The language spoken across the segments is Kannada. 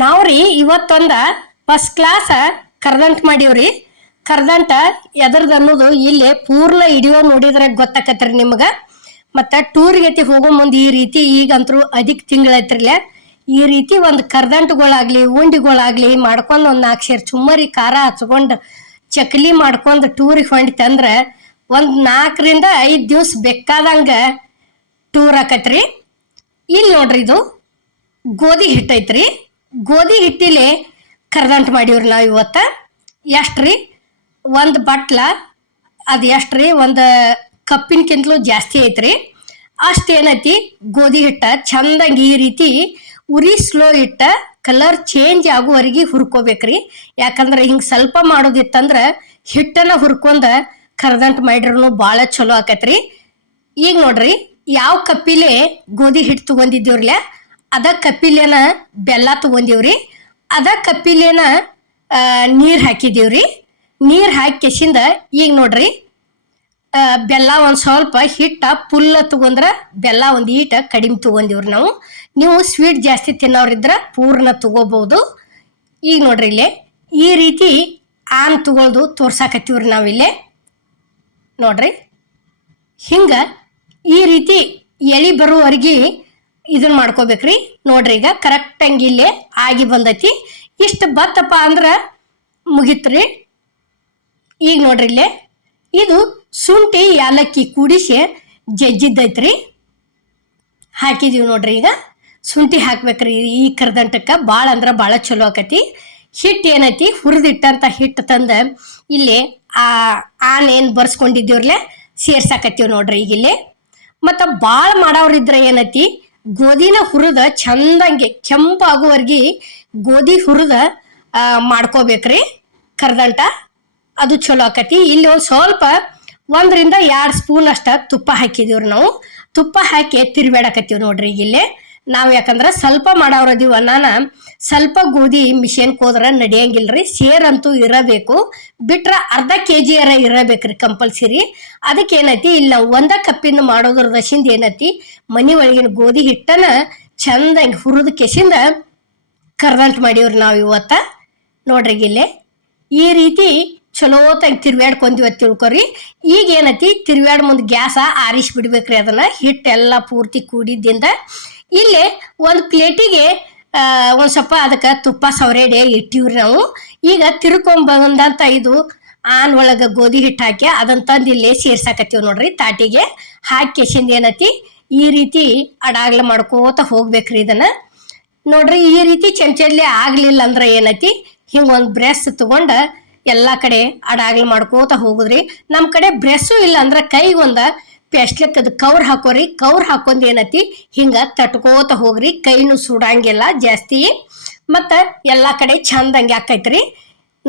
ನಾವ್ರಿ ಇವತ್ತೊಂದ ಫಸ್ಟ್ ಕ್ಲಾಸ್ ಕರ್ದಂಟ್ ಮಾಡೀವ್ರಿ. ಕರ್ದಂಟ ಎದರ್ದ ಅನ್ನೋದು ಇಲ್ಲಿ ಪೂರ್ಣ ವಿಡಿಯೋ ನೋಡಿದ್ರೆ ಗೊತ್ತಾಕತ್ರಿ ನಿಮ್ಗ. ಮತ್ತ ಟೂರ್ ಗತಿ ಹೋಗೋ ಮುಂದೆ ಈ ರೀತಿ ಈಗಂತರೂ ಅಧಿಕ ತಿಂಗಳೈತ್ರಿಲ್ಲ, ಈ ರೀತಿ ಒಂದು ಕರ್ದಂಟುಗಳಾಗ್ಲಿ ಉಂಡಿಗಳಾಗ್ಲಿ ಮಾಡ್ಕೊಂಡು ಒಂದ್ 4 ಸೇರ್ ಚುಮ್ಮರಿ ಖಾರ ಹಚ್ಕೊಂಡು ಚಕ್ಲಿ ಮಾಡ್ಕೊಂಡು ಟೂರಿಗೆ ಹೊಂಟಿತಂದ್ರ ಒಂದ್ 4 ರಿಂದ 5 ದಿವ್ಸ ಬೇಕಾದಂಗ ಟೂರ್ ಆಕತ್ರಿ. ಇಲ್ಲಿ ನೋಡ್ರಿ, ಇದು ಗೋಧಿ ಹಿಟ್ಟೈತ್ರಿ. ಗೋಧಿ ಹಿಟ್ಟಿಲೆ ಕರ್ದಂಟ್ ಮಾಡೀವ್ರಿ ನಾವು ಇವತ್ತ. ಎಷ್ಟ್ರಿ? ಒಂದು ಬಟ್ಲ, ಅದು ಎಷ್ಟ್ರಿ? ಒಂದು ಕಪ್ಪಿನಕ್ಕಿಂತಲೂ ಜಾಸ್ತಿ ಐತ್ರಿ. ಅಷ್ಟೇನೈತಿ ಗೋಧಿ ಹಿಟ್ಟ ಚಂದಂಗಿ ಈ ರೀತಿ ಉರಿ ಸ್ಲೋ ಇಟ್ಟ ಕಲರ್ ಚೇಂಜ್ ಆಗುವವರೆಗೆ ಹುರ್ಕೋಬೇಕ್ರಿ. ಯಾಕಂದ್ರೆ ಹಿಂಗೆ ಸ್ವಲ್ಪ ಮಾಡೋದಿತ್ತಂದ್ರ ಹಿಟ್ಟನ ಹುರ್ಕೊಂಡ ಕರ್ದಂಟ್ ಮಾಡಿದ್ರು ಭಾಳ ಚಲೋ ಆಕೈತ್ರಿ. ಈಗ ನೋಡ್ರಿ, ಯಾವ ಕಪ್ಪಿಲೆ ಗೋಧಿ ಹಿಟ್ಟು ತಗೊಂಡಿದ್ದೀವ್ರಲ್ಲ ಅದ ಕಪ್ಪಿಲೇನ ಬೆಲ್ಲ ತಗೊಂಡಿವ್ರಿ. ಅದ ಕಪ್ಪಿಲೇನ ನೀರ್ ಹಾಕಿದೀವ್ರಿ. ನೀರ್ ಹಾಕಿ ಕೆಸಿಂದ ಈಗ ನೋಡ್ರಿ, ಬೆಲ್ಲ ಒಂದ್ ಸ್ವಲ್ಪ ಹಿಟ್ಟ ಪುಲ್ಲ ತಗೊಂಡ್ರ ಬೆಲ್ಲ ಒಂದ್ ಈಟ ಕಡಿಮೆ ತಗೊಂಡಿವ್ರಿ ನಾವು. ನೀವು ಸ್ವೀಟ್ ಜಾಸ್ತಿ ತಿನ್ನೋರಿದ್ರ ಪೂರ್ಣ ತಗೋಬಹುದು. ಈಗ ನೋಡ್ರಿ, ಇಲ್ಲೇ ಈ ರೀತಿ ಆನ್ ತಗೊಳ್ದು ತೋರ್ಸಾಕತ್ತೀವ್ರಿ ನಾವಿಲ್ಲೇ ನೋಡ್ರಿ. ಹಿಂಗ ಈ ರೀತಿ ಎಳಿ ಬರುವವರೆಗೆ ಇದನ್ನ ಮಾಡ್ಕೋಬೇಕ್ರಿ. ನೋಡ್ರಿ, ಈಗ ಕರೆಕ್ಟ್ ಹಂಗೆ ಇಲ್ಲೇ ಆಗಿ ಬಂದೈತಿ. ಇಷ್ಟು ಬತ್ತಪ್ಪ ಅಂದ್ರ ಮುಗಿತ್ರಿ. ಈಗ ನೋಡ್ರಿ, ಇಲ್ಲೇ ಇದು ಶುಂಠಿ ಯಾಲಕ್ಕಿ ಕೂಡಿಸಿ ಜಜ್ಜಿದ್ದೈತ್ರಿ, ಹಾಕಿದೀವಿ ನೋಡ್ರಿ. ಈಗ ಶುಂಠಿ ಹಾಕ್ಬೇಕ್ರಿ ಈ ಕರ್ದಂಟಕ್ಕೆ, ಭಾಳ ಅಂದ್ರೆ ಭಾಳ ಚಲೋ ಆಕತಿ. ಹಿಟ್ಟು ಏನೈತಿ ಹುರಿದಿಟ್ಟಂತ ಹಿಟ್ಟು ತಂದ ಇಲ್ಲಿ ಆನೇನು ಬರ್ಸ್ಕೊಂಡಿದ್ದೀವ್ರಲ್ಲೇ ಸೇರ್ಸಾಕತ್ತೀವಿ ನೋಡ್ರಿ ಈಗ ಇಲ್ಲಿ. ಮತ್ತು ಭಾಳ ಮಾಡೋರಿದ್ರೆ ಏನೈತಿ ಗೋಧಿನ ಹುರಿದ ಚಂದಂಗೆ ಕೆಂಪಾಗುವವರೆಗೆ ಗೋಧಿ ಹುರಿದ ಮಾಡ್ಕೋಬೇಕ್ರಿ ಕರ್ದಂಟ. ಅದು ಚಲೋ ಆಕತಿ. ಇಲ್ಲಿ ಒಂದು ಸ್ವಲ್ಪ 1 ರಿಂದ 2 ಸ್ಪೂನ್ ಅಷ್ಟ ತುಪ್ಪ ಹಾಕಿದೀವ್ರಿ ನಾವು. ತುಪ್ಪ ಹಾಕಿ ತಿರ್ಬೇಡಕತ್ತೀವಿ ನೋಡ್ರಿ ಈಗ ಇಲ್ಲೇ ನಾವು. ಯಾಕಂದ್ರೆ ಸ್ವಲ್ಪ ಮಾಡೋರದೀವ, ನಾನು ಸ್ವಲ್ಪ ಗೋಧಿ ಮಿಷನ್ಗೆ ಹೋದ್ರೆ ನಡೆಯಂಗಿಲ್ರಿ. ಸೇರಂತೂ ಇರಬೇಕು, ಬಿಟ್ರೆ ಅರ್ಧ kg ಇರಬೇಕ್ರಿ ಕಂಪಲ್ಸರಿ. ಅದಕ್ಕೆ ಏನೈತಿ ಇಲ್ಲಿ ನಾವು 1 ಕಪ್ಪಿಂದ ಮಾಡೋದ್ರ ದಶಿಂದ ಏನೈತಿ ಮನಿ ಒಳಗಿನ ಗೋಧಿ ಹಿಟ್ಟನ ಚಂದಂಗೆ ಹುರಿದ ಕೆಸಿಂದ ಕರ್ದಂಟ್ ಮಾಡೀವ್ರಿ ನಾವು ಇವತ್ತ. ನೋಡ್ರಿ ಇಲ್ಲೇ ಈ ರೀತಿ ಚಲೋ ತಂಗ ತಿರ್ವ್ಯಾಡ್ಕೊಂದಿವತ್ತು ತಿಳ್ಕೊರಿ. ಈಗ ಏನೈತಿ ತಿರ್ವ್ಯಾಡ್ ಮುಂದೆ ಗ್ಯಾಸ ಆರಿಸಿ ಬಿಡ್ಬೇಕ್ರಿ. ಅದನ್ನ ಹಿಟ್ಟೆಲ್ಲ ಪೂರ್ತಿ ಕೂಡಿದ್ದಿಂದ ಇಲ್ಲೇ ಒಂದು ಪ್ಲೇಟಿಗೆ ಒಂದು ಸ್ವಲ್ಪ ಅದಕ್ಕೆ ತುಪ್ಪ ಸವರೆಡೆ ಇಟ್ಟಿವ್ರಿ ನಾವು. ಈಗ ತಿರ್ಕೊಂಬಂದಂತ ಇದು ಆನ್ ಒಳಗೆ ಗೋಧಿ ಹಿಟ್ಟು ಹಾಕಿ ಅದನ್ನ ತಂದು ಇಲ್ಲೇ ಸೇರ್ಸಾಕತ್ತೀವಿ ನೋಡ್ರಿ. ತಾಟಿಗೆ ಹಾಕಿ ಕೆಸಿಂದ ಏನೈತಿ ಈ ರೀತಿ ಅಡಾಗ್ಲ ಮಾಡ್ಕೋತ ಹೋಗ್ಬೇಕ್ರಿ ಇದನ್ನ. ನೋಡ್ರಿ, ಈ ರೀತಿ ಚಮಚಲ್ಲಿ ಆಗ್ಲಿಲ್ಲ ಅಂದ್ರೆ ಏನೈತಿ ಹಿಂಗೊಂದು ಬ್ರೆಸ್ ತಗೊಂಡ ಎಲ್ಲ ಕಡೆ ಅಡಾಗ್ಲ ಮಾಡ್ಕೋತ ಹೋಗುದ್ರಿ. ನಮ್ಮ ಕಡೆ ಬ್ರೆಸ್ಸು ಇಲ್ಲ ಅಂದ್ರೆ ಕೈಗೊಂದ ಪೆಸ್ಲೆಕ್ಕದ ಕವರ್ ಹಾಕೋರಿ. ಕವರ್ ಹಾಕೊಂಡ್ ಏನೈತಿ ಹಿಂಗ ತಟ್ಕೋತ ಹೋಗ್ರಿ, ಕೈನು ಸುಡಂಗಿಲ್ಲ ಜಾಸ್ತಿ. ಮತ್ತ ಎಲ್ಲಾ ಕಡೆ ಚಂದಂಗೆ ಆಕೈತ್ರಿ.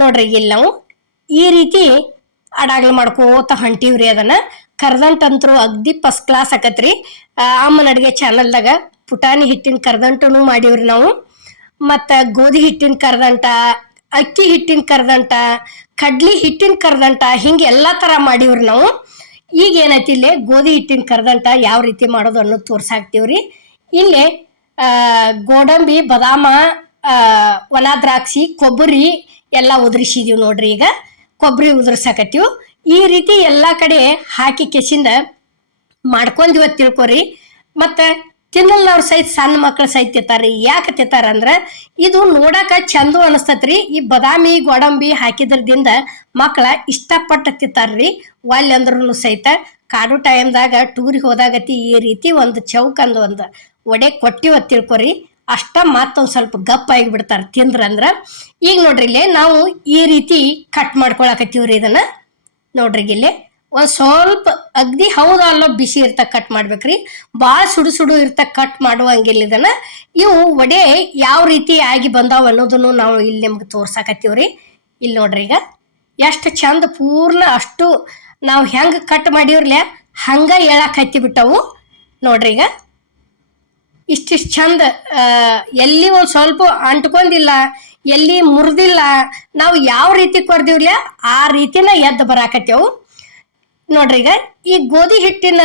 ನೋಡ್ರಿ, ಇಲ್ಲಿ ನಾವು ಈ ರೀತಿ ಅಡಾಗ್ಲ ಮಾಡ್ಕೋತ ಹೊಂಟಿವ್ರಿ ಅದನ್ನ. ಕರ್ದಂಟ್ ಅಂತರೂ ಅಗ್ದಿ ಫಸ್ಟ್ ಕ್ಲಾಸ್ ಆಕತ್ರಿ. ಅಮ್ಮನ ಅಡ್ಗೆ ಚಾನಲ್ದಾಗ ಪುಟಾಣಿ ಹಿಟ್ಟಿನ ಕರ್ದಂಟನು ಮಾಡೀವ್ರಿ ನಾವು. ಮತ್ತ ಗೋಧಿ ಹಿಟ್ಟಿನ ಕರ್ದಂಟ, ಅಕ್ಕಿ ಹಿಟ್ಟಿನ ಕರ್ದಂಟ, ಕಡ್ಲಿ ಹಿಟ್ಟಿನ ಕರ್ದಂಟ, ಹಿಂಗೆ ಎಲ್ಲಾ ತರ ಮಾಡೀವ್ರಿ ನಾವು. ಈಗ ಏನೈತಿ ಇಲ್ಲಿ ಗೋಧಿ ಹಿಟ್ಟಿನ ಕರ್ದಂಟ ಯಾವ ರೀತಿ ಮಾಡೋದು ಅನ್ನೋದು ತೋರ್ಸಾಕ್ತಿವ್ರಿ. ಇಲ್ಲಿ ಗೋಡಂಬಿ, ಬಾದಾಮ, ಒಣ ದ್ರಾಕ್ಷಿ, ಕೊಬ್ಬರಿ ಎಲ್ಲ ಉದುರಿಸಿದೀವಿ ನೋಡ್ರಿ. ಈಗ ಕೊಬ್ಬರಿ ಉದುರ್ಸಾಕತ್ತೀವಿ. ಈ ರೀತಿ ಎಲ್ಲಾ ಕಡೆ ಹಾಕಿ ಕೆಸಿಂದ ಮಾಡ್ಕೊಂಡಿವ ತಿಳ್ಕೊರಿ. ಮತ್ತೆ ತಿನ್ನಲ್ನವ್ರ ಸಹಿತ ಸಣ್ಣ ಮಕ್ಳು ಸಹಿತ ತಿಂತಾರ್ರಿ. ಯಾಕೆ ತಿಂತಾರ ಅಂದ್ರ ಇದು ನೋಡಾಕ ಚಂದ ಅನಸ್ತತ್ರಿ. ಈ ಬಾದಾಮಿ ಗೋಡಂಬಿ ಹಾಕಿದ್ರದಿಂದ ಮಕ್ಳ ಇಷ್ಟಪಟ್ಟು ತಿಂತಾರ್ರಿ. ಒಲ್ಲೆ ಅಂದ್ರೂ ಸಹಿತ ಕಾಡು ಟೈಮ್ದಾಗ ಟೂರಿಗೆ ಹೋದಾಗತಿ ಈ ರೀತಿ ಒಂದು ಚೌಕಂದು ಒಂದು ಒಡೆ ಕೊಟ್ಟಿವ ತಿಳ್ಕೊರಿ. ಅಷ್ಟ ಮತ್ತೊಂದು ಸ್ವಲ್ಪ ಗಪ್ಪ ಆಗಿಬಿಡ್ತಾರೆ ತಿಂದ್ರಂದ್ರ. ಈಗ ನೋಡ್ರಿ ಇಲ್ಲೇ ನಾವು ಈ ರೀತಿ ಕಟ್ ಮಾಡ್ಕೊಳಕತ್ತೀವ್ರಿ ಇದನ್ನ. ನೋಡ್ರಿ ಇಲ್ಲಿ ಒಂದ್ ಸ್ವಲ್ಪ ಅಗ್ದಿ ಹೌದಲ್ಲೋ ಬಿಸಿ ಇರ್ತ ಕಟ್ ಮಾಡ್ಬೇಕ್ರಿ. ಭಾಳ ಸುಡು ಸುಡು ಇರ್ತ ಕಟ್ ಮಾಡುವಂಗಿಲ್ಲ ಇದನ್ನ. ಇವು ಒಡೆ ಯಾವ ರೀತಿ ಆಗಿ ಬಂದಾವ ಅನ್ನೋದನ್ನು ನಾವು ಇಲ್ಲಿ ನಿಮ್ಗೆ ತೋರ್ಸಾಕತ್ತೀವ್ರಿ. ಇಲ್ಲಿ ನೋಡ್ರಿ, ಈಗ ಎಷ್ಟು ಚಂದ ಪೂರ್ಣ ಅಷ್ಟು ನಾವು ಹೆಂಗ ಕಟ್ ಮಾಡೀವ್ರಲ್ಲ ಹಂಗ ಹೇಳಕ್ ಹತ್ತಿ ಬಿಟ್ಟವು ನೋಡ್ರಿ. ಈಗ ಇಷ್ಟಿಷ್ಟು ಚಂದ, ಎಲ್ಲಿ ಒಂದು ಸ್ವಲ್ಪ ಅಂಟ್ಕೊಂಡಿಲ್ಲ, ಎಲ್ಲಿ ಮುರಿದಿಲ್ಲ. ನಾವು ಯಾವ ರೀತಿ ಕೊರ್ದಿವ್ರಲ್ಲ ಆ ರೀತಿನ ಎದ್ದು ಬರಾಕತ್ತೇವು ನೋಡ್ರಿ. ಈಗ ಈ ಗೋಧಿ ಹಿಟ್ಟಿನ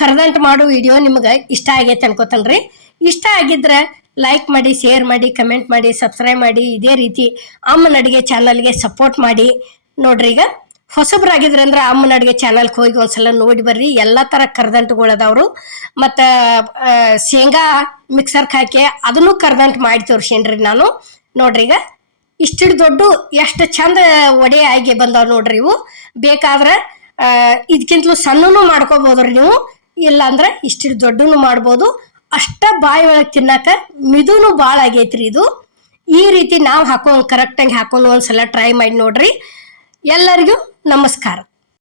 ಕರ್ದಂಟ್ ಮಾಡೋ ವಿಡಿಯೋ ನಿಮ್ಗೆ ಇಷ್ಟ ಆಗೈತೆ ಅನ್ಕೋತನ್ರಿ. ಇಷ್ಟ ಆಗಿದ್ರೆ ಲೈಕ್ ಮಾಡಿ, ಶೇರ್ ಮಾಡಿ, ಕಮೆಂಟ್ ಮಾಡಿ, ಸಬ್ಸ್ಕ್ರೈಬ್ ಮಾಡಿ. ಇದೇ ರೀತಿ ಅಮ್ಮನ ಅಡುಗೆ ಚಾನಲ್ಗೆ ಸಪೋರ್ಟ್ ಮಾಡಿ. ನೋಡ್ರಿ, ಈಗ ಹೊಸಬ್ರಾಗಿದ್ರೆ ಅಂದ್ರೆ ಅಮ್ಮನ ಅಡುಗೆ ಚಾನಲ್ಗೆ ಹೋಗಿ ಒಂದ್ಸಲ ನೋಡಿ ಬರ್ರಿ. ಎಲ್ಲ ಥರ ಕರ್ದಂಟುಗಳದವ್ರು. ಮತ್ತು ಶೇಂಗಾ ಮಿಕ್ಸರ್ಗೆ ಹಾಕಿ ಅದನ್ನು ಕರ್ದಂಟು ಮಾಡಿ ತೋರಿಸೇನ್ರಿ ನಾನು. ನೋಡ್ರಿ, ಈಗ ಇಷ್ಟಿಟ್ಟು ದೊಡ್ಡ ಎಷ್ಟು ಚಂದ ಒಡೆ ಆಗಿ ಬಂದಾವ್ ನೋಡ್ರಿ. ಇವು ಬೇಕಾದ್ರೆ ಇದಕ್ಕಿಂತಲೂ ಸಣ್ಣನೂ ಮಾಡ್ಕೋಬೋದ್ರಿ ನೀವು. ಇಲ್ಲಾಂದ್ರೆ ಇಷ್ಟಿಟ್ಟು ದೊಡ್ಡನು ಮಾಡ್ಬೋದು. ಅಷ್ಟ ಬಾಯಿ ಒಳಗೆ ತಿನ್ನಕ ಮಿದುನು ಭಾಳ ಆಗೈತ್ರಿ ಇದು. ಈ ರೀತಿ ನಾವು ಕರೆಕ್ಟಾಗಿ ಹಾಕೊಂಡು ಒಂದ್ಸಲ ಟ್ರೈ ಮಾಡಿ ನೋಡ್ರಿ. ಎಲ್ಲರಿಗೂ ನಮಸ್ಕಾರ.